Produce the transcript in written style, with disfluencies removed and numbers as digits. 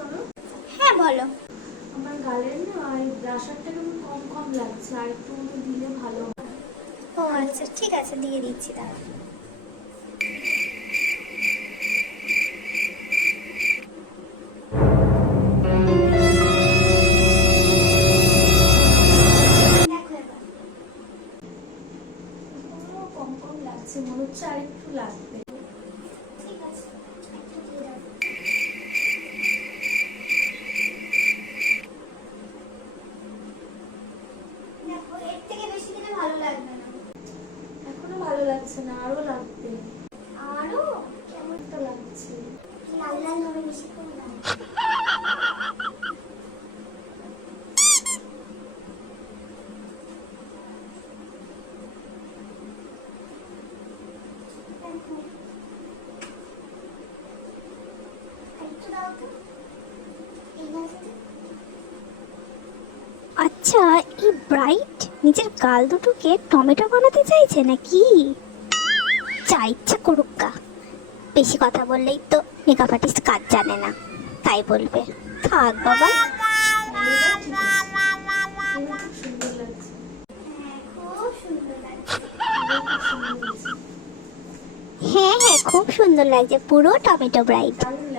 শোনো, হ্যাঁ বলো। আমার গালের না এই ব্রাশারটা কেমন কম কম লাগছে, আর একটু দিলে ভালো হয়। ও আচ্ছা, ঠিক আছে, দিয়ে দিচ্ছি দাঁড়া। দেখো এবার। কম কম লাগছে, মনে হচ্ছে আর একটু লাগবে। ঠিক আছে, একটু দিয়ে দাও। দেখো, এর থেকে বেশি দিলে ভালো লাগবে না। এখনো ভালো লাগছে না, আরো লাগবে। আরো কেমন একটা লাগছে। লাল লাল হবে বেশিক্ষণ না। দেখো, একটু দাও তো। এই গাছটা। আচ্ছা, এই ব্রাইট নিজের গাল দুটোকে টমেটো বানাতে চাইছে নাকি? যা ইচ্ছা করুক গা, বেশি কথা বললেই তো মেকআপ আর্টিস্ট কাজ জানে না, তাই বলবে। থাক বাবা। এবার ঠিক আছে, এবার খুব সুন্দর লাগছে। খুব সুন্দর লাগছে। এবার খুব সুন্দর লাগছে। হ্যাঁ হ্যাঁ, খুব সুন্দর লাগছে, পুরো টমেটো ব্রাইট। দারুণ